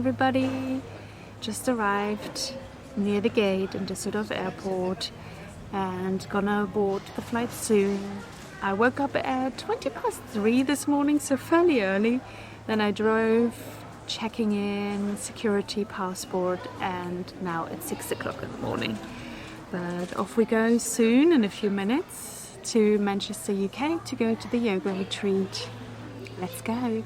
everybody. Just arrived near the gate in Düsseldorf airport and gonna board the flight soon. I woke up at 3:20 this morning, so fairly early. Then I drove, checking in, security, passport, and now it's 6 o'clock in the morning. But off we go soon in a few minutes to Manchester, UK to go to the yoga retreat. Let's go.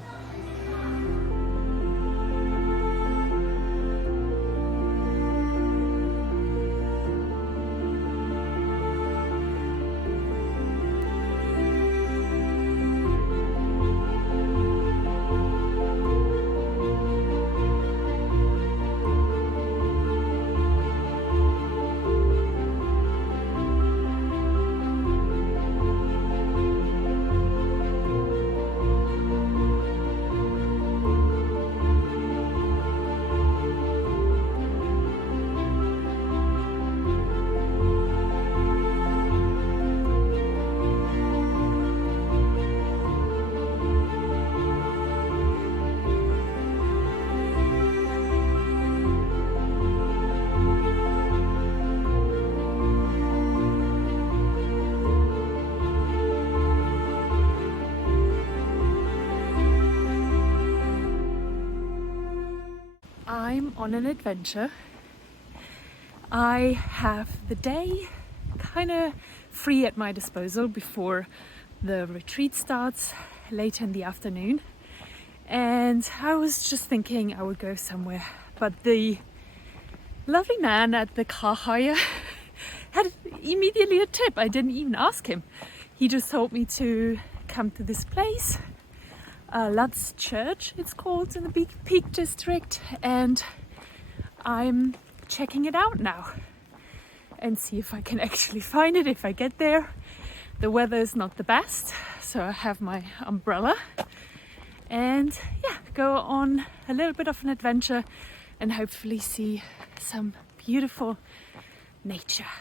I'm on an adventure. I have the day kind of free at my disposal before the retreat starts later in the afternoon, and I was just thinking I would go somewhere, but the lovely man at the car hire had immediately a tip. I didn't even ask him. He just told me to come to this place, 𝗪𝗛𝗪 Church it's called, in the Peak District, and I'm checking it out now and see if I can actually find it if I get there. The weather is not the best, so I have my umbrella and yeah, go on a little bit of an adventure and hopefully see some beautiful nature.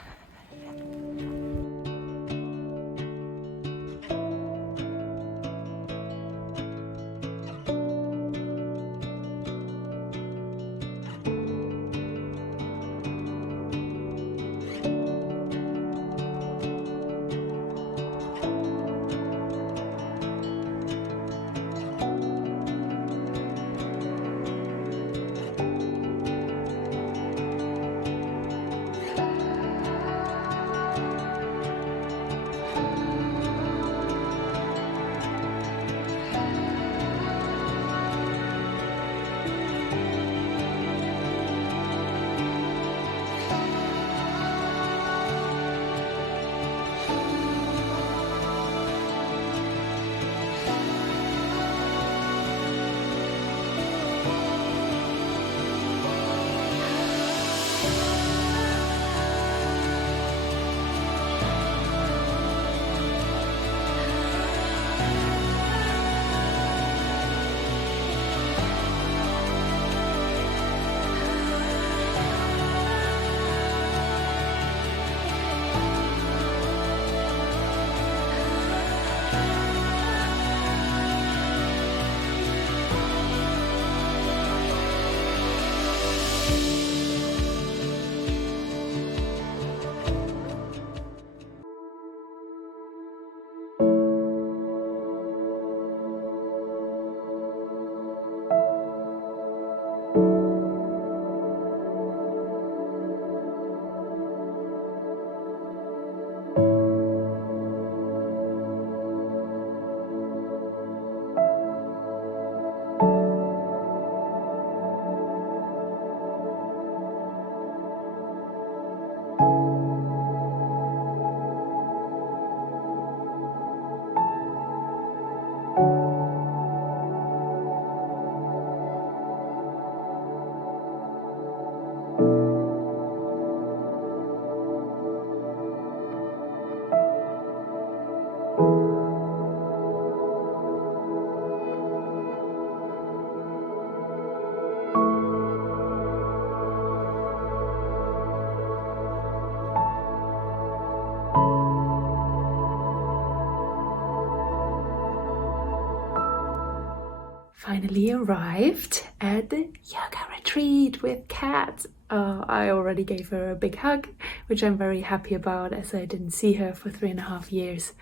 finally arrived at the yoga retreat with Cat. I already gave her a big hug, which I'm very happy about as I didn't see her for 3.5 years.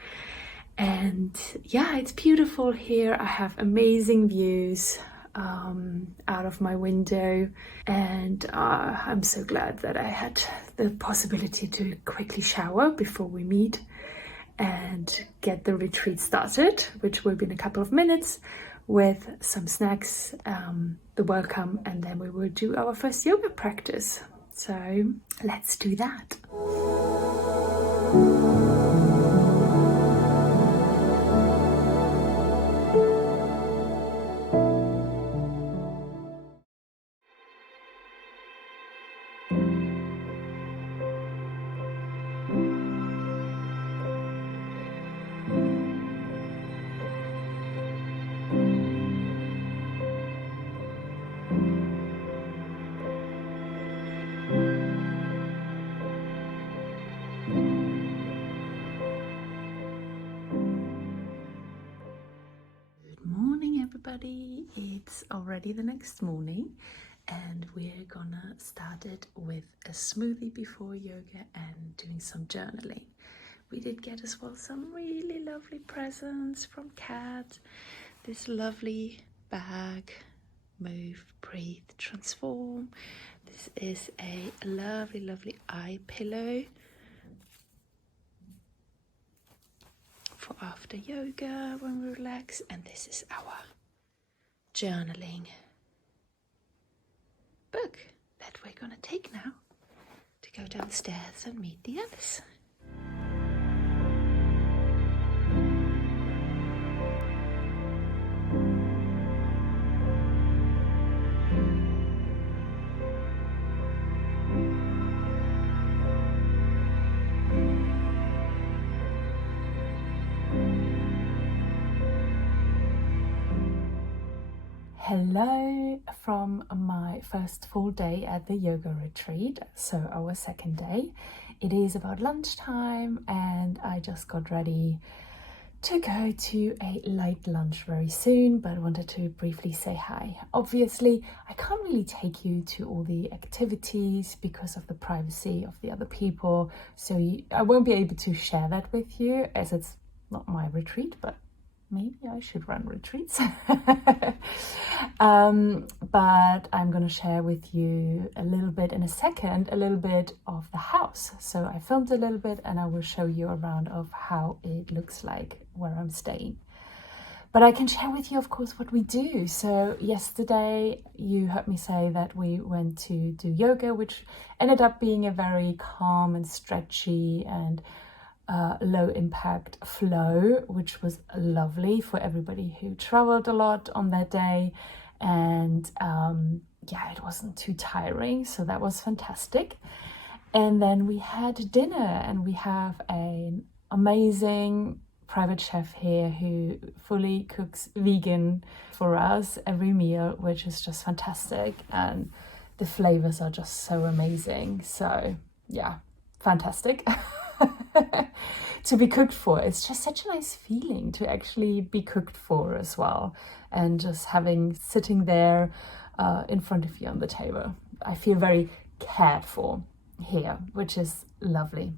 And yeah, it's beautiful here. I have amazing views out of my window, and I'm so glad that I had the possibility to quickly shower before we meet and get the retreat started, which will be in a couple of minutes with some snacks, the welcome, and then we will do our first yoga practice. So let's do that. Everybody, it's already the next morning and we're gonna start it with a smoothie before yoga and doing some journaling. We did get as well some really lovely presents from Cat. This lovely bag, Move, Breathe, Transform. This is a lovely eye pillow for after yoga when we relax, and this is our journaling book that we're gonna take now to go downstairs and meet the others. Hello from my first full day at the yoga retreat, so our second day. It is about lunchtime and I just got ready to go to a light lunch very soon, but I wanted to briefly say hi. Obviously, I can't really take you to all the activities because of the privacy of the other people, so I won't be able to share that with you as it's not my retreat, but maybe I should run retreats. But I'm going to share with you a little bit in a second, a little bit of the house. So I filmed a little bit and I will show you around of how it looks like where I'm staying. But I can share with you, of course, what we do. So yesterday you heard me say that we went to do yoga, which ended up being a very calm and stretchy and low impact flow, which was lovely for everybody who traveled a lot on that day. And yeah, it wasn't too tiring, so that was fantastic. And then we had dinner, and we have an amazing private chef here who fully cooks vegan for us every meal, which is just fantastic, and the flavors are just so amazing. So yeah, fantastic. To be cooked for. It's just such a nice feeling to actually be cooked for as well, and just sitting there in front of you on the table. I feel very cared for here, which is lovely.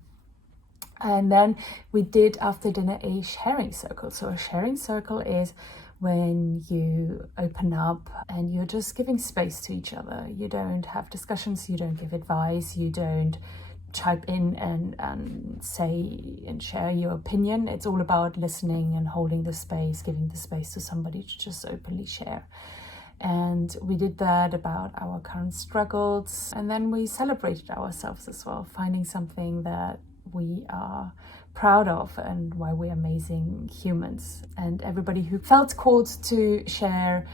And then we did after dinner a sharing circle. So a sharing circle is when you open up and you're just giving space to each other. You don't have discussions, you don't give advice, you don't type in and say and share your opinion. It's all about listening and holding the space, giving the space to somebody to just openly share. And we did that about our current struggles, and then we celebrated ourselves as well, finding something that we are proud of and why we're amazing humans. And everybody who felt called to share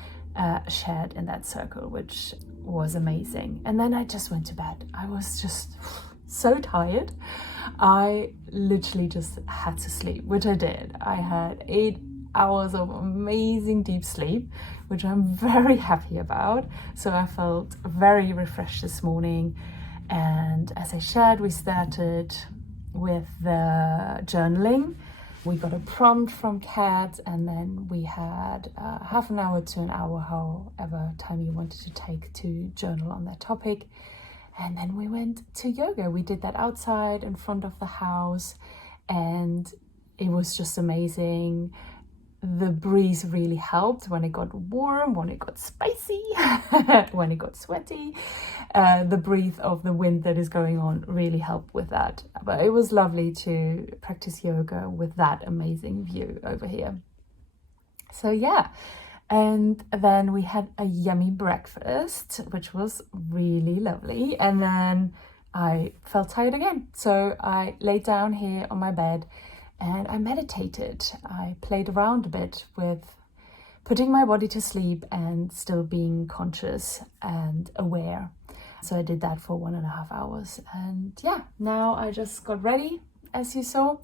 shared in that circle, which was amazing. And then I just went to bed. I was just so tired. I literally just had to sleep, which I did. I had 8 hours of amazing deep sleep, which I'm very happy about. So I felt very refreshed this morning. And as I shared, we started with the journaling. We got a prompt from Cat, and then we had half an hour to an hour, however time you wanted to take, to journal on that topic. And then we went to yoga. We did that outside in front of the house, and it was just amazing. The breeze really helped when it got warm, when it got spicy, when it got sweaty. The breath of the wind that is going on really helped with that. But it was lovely to practice yoga with that amazing view over here. So yeah, and then we had a yummy breakfast, which was really lovely. And then I felt tired again. So I laid down here on my bed and I meditated. I played around a bit with putting my body to sleep and still being conscious and aware. So I did that for 1.5 hours. And yeah, now I just got ready, as you saw.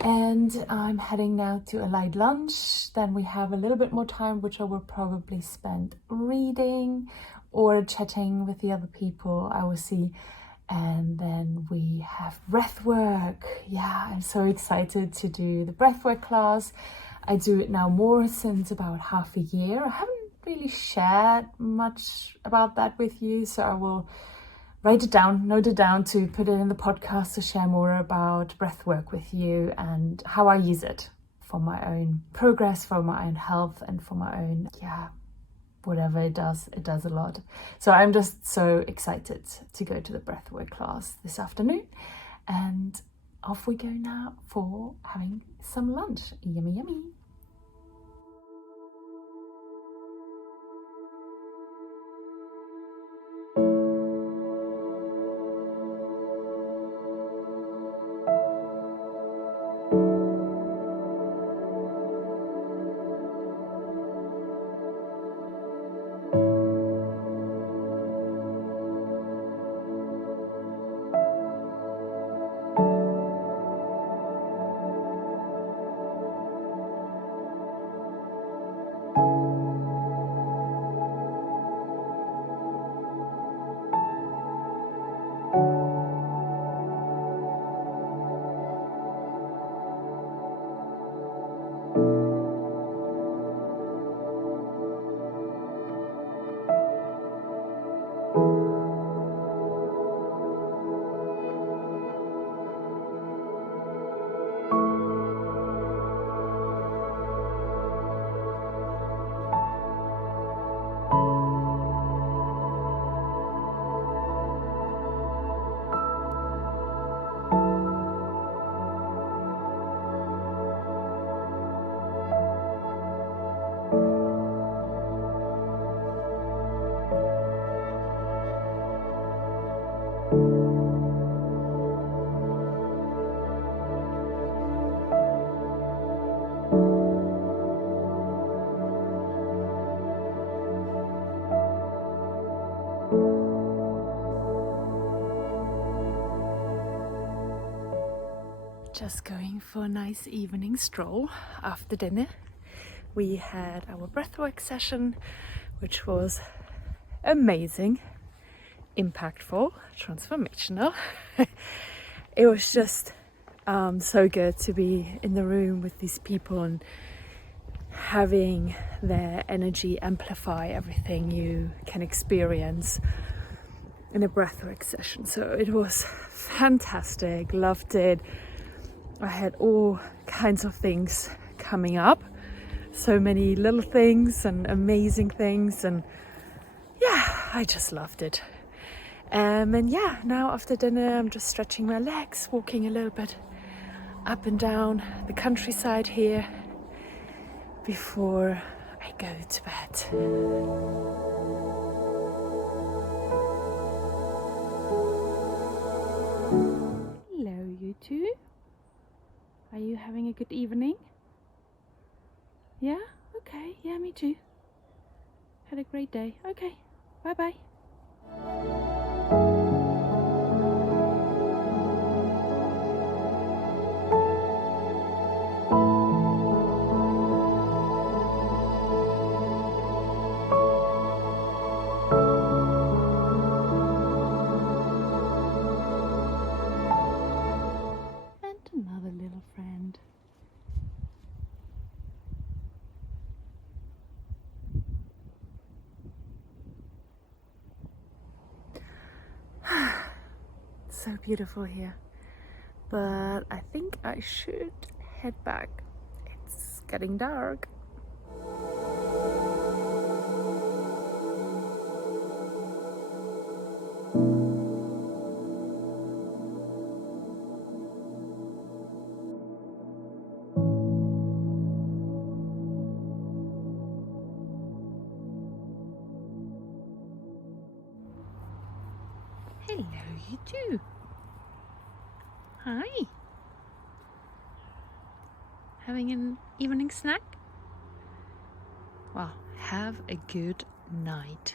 And I'm heading now to a light lunch. Then we have a little bit more time, which I will probably spend reading or chatting with the other people I will see. And then we have breath work. Yeah, I'm so excited to do the breath work class. I do it now more since about half a year. I haven't really shared much about that with you, so I will note it down to put it in the podcast to share more about breath work with you and how I use it for my own progress, for my own health, and for my own, whatever it does a lot. So I'm just so excited to go to the breathwork class this afternoon, and off we go now for having some lunch. Yummy, yummy. Just going for a nice evening stroll after dinner. We had our breathwork session, which was amazing, impactful, transformational. It was just so good to be in the room with these people and having their energy amplify everything you can experience in a breathwork session. So it was fantastic, loved it. I had all kinds of things coming up, so many little things and amazing things, and yeah, I just loved it. And yeah, now after dinner I'm just stretching my legs, walking a little bit up and down the countryside here before I go to bed. Hello, you two. Are you having a good evening? Yeah? Okay. Yeah, me too. Had a great day. Okay. Bye-bye. And another little friend. so beautiful here. But I think I should head back. It's getting dark. Hello, you two. Hi. Having an evening snack? Well, have a good night.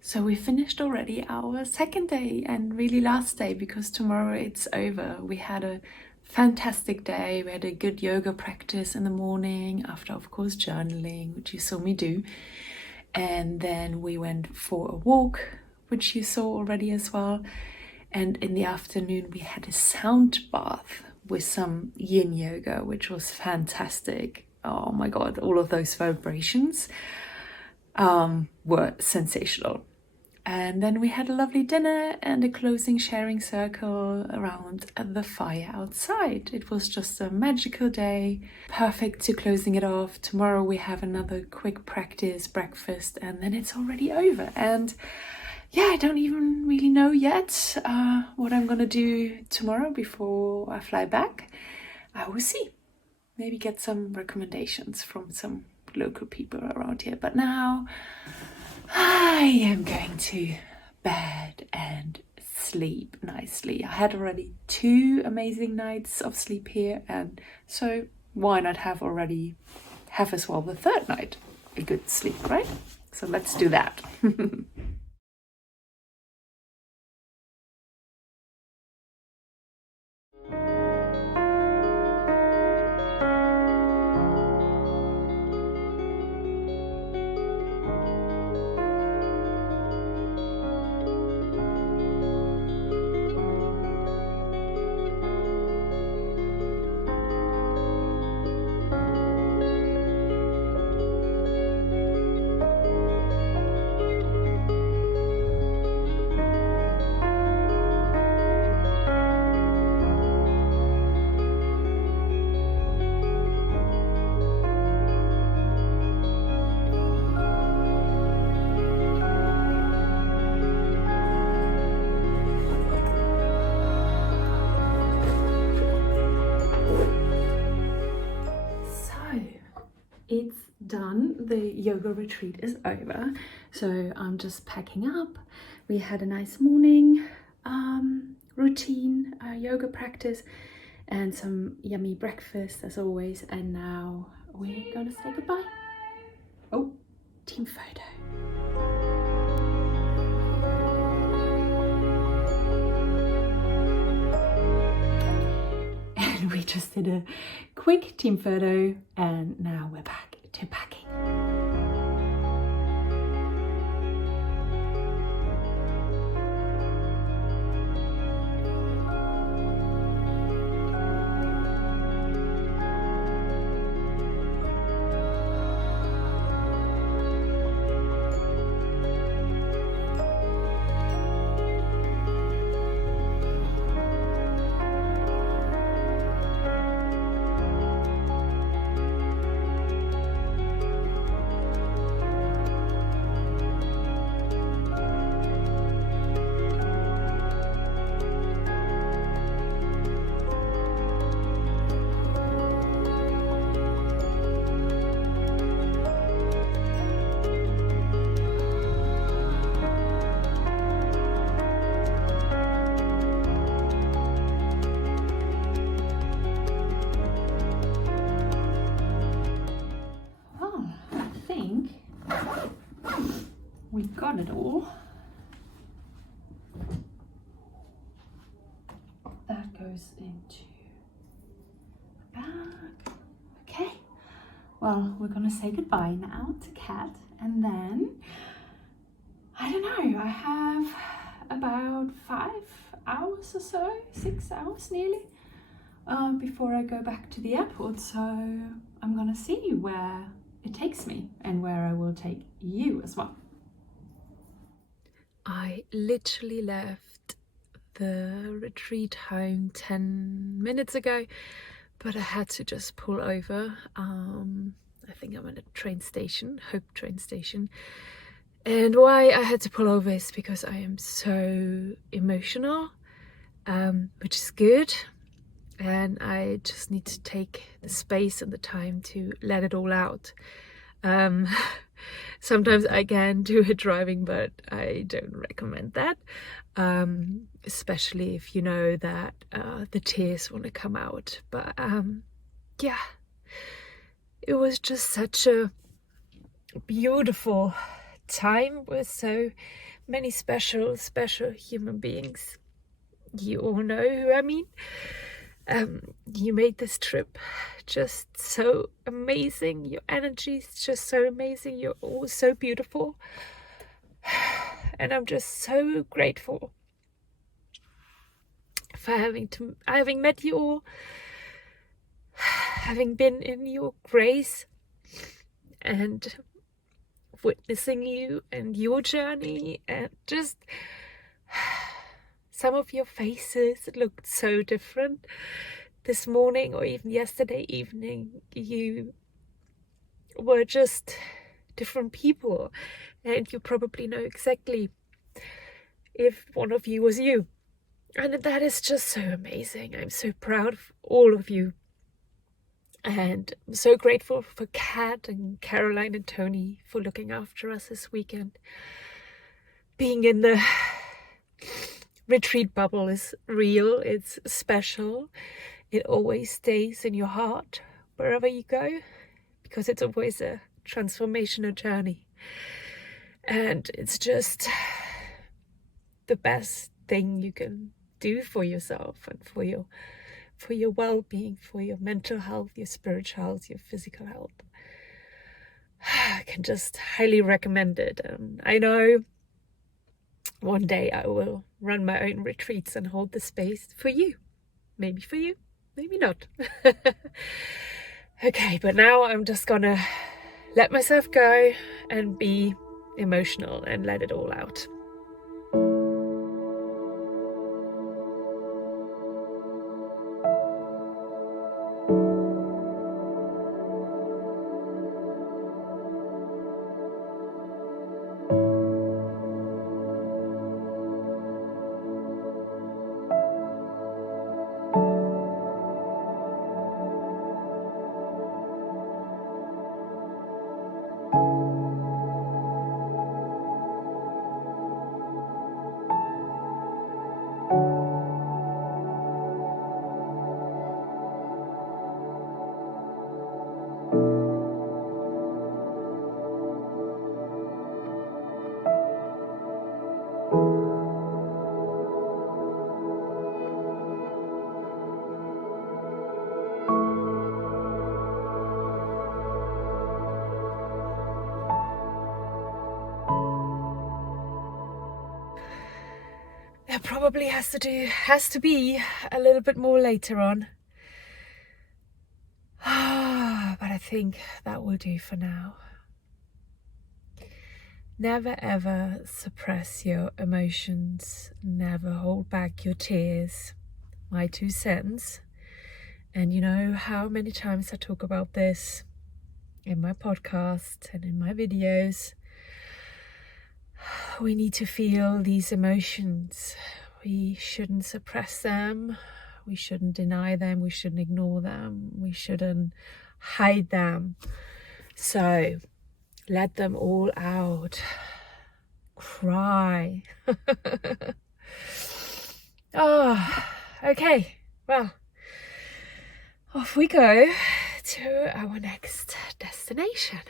So we finished already our second day and really last day, because tomorrow it's over. We had a fantastic day. We had a good yoga practice in the morning after, of course, journaling, which you saw me do. And then we went for a walk, which you saw already as well. And in the afternoon we had a sound bath with some yin yoga, which was fantastic. Oh my God, all of those vibrations were sensational. And then we had a lovely dinner and a closing sharing circle around the fire outside. It was just a magical day, perfect to closing it off. Tomorrow we have another quick practice, breakfast, and then it's already over. And yeah, I don't even really know yet what I'm gonna do tomorrow before I fly back. I will see. Maybe get some recommendations from some local people around here. But now I am going to bed and sleep nicely. I had already 2 amazing nights of sleep here, and so why not have as well the third night a good sleep, right? So let's do that. It's done. The yoga retreat is over, so I'm just packing up. We had a nice morning routine, yoga practice, and some yummy breakfast as always, and now we're gonna say goodbye. Oh, team photo. just did a quick team photo, and now we're back to packing. We got it all. That goes into the bag. Okay. Well, we're gonna say goodbye now to Cat, and then I don't know. I have about 5 hours or so, 6 hours nearly, before I go back to the airport. So I'm gonna see where it takes me and where I will take you as well. I literally left the retreat home 10 minutes ago, but I had to just pull over. I think I'm at a train station, Hope train station. And why I had to pull over is because I am so emotional, which is good. And I just need to take the space and the time to let it all out. Sometimes I can do it driving, but I don't recommend that, especially if you know that the tears want to come out. But yeah, it was just such a beautiful time with so many special human beings. You all know who I mean. You made this trip just so amazing. Your energy is just so amazing. You're all so beautiful, and I'm just so grateful for having met you all, having been in your grace and witnessing you and your journey, and just some of your faces looked so different this morning or even yesterday evening. You were just different people, and you probably know exactly if one of you was you. And that is just so amazing. I'm so proud of all of you. And I'm so grateful for Cat and Caroline and Tony for looking after us this weekend. Being in the retreat bubble is real, it's special. It always stays in your heart wherever you go, because it's always a transformational journey. And it's just the best thing you can do for yourself and for your well-being, for your mental health, your spiritual health, your physical health. I can just highly recommend it. And I know one day I will run my own retreats and hold the space for you. Maybe for you, maybe not. Okay, but now I'm just gonna let myself go and be emotional and let it all out. that probably has to be a little bit more later on. But I think that will do for now. Never ever suppress your emotions. Never hold back your tears. My 2 cents. And you know how many times I talk about this in my podcast and in my videos. We need to feel these emotions. We shouldn't suppress them. We shouldn't deny them. We shouldn't ignore them. We shouldn't hide them. So let them all out. Cry. Oh, okay. Well, off we go to our next destination.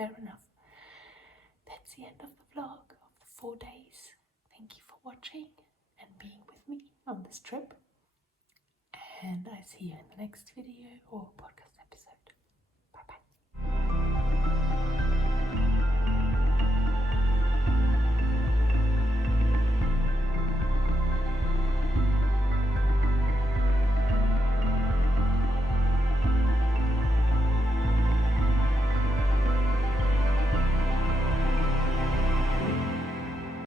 fair enough. That's the end of the vlog of the 4 days. Thank you for watching and being with me on this trip. And I see you in the next video or podcast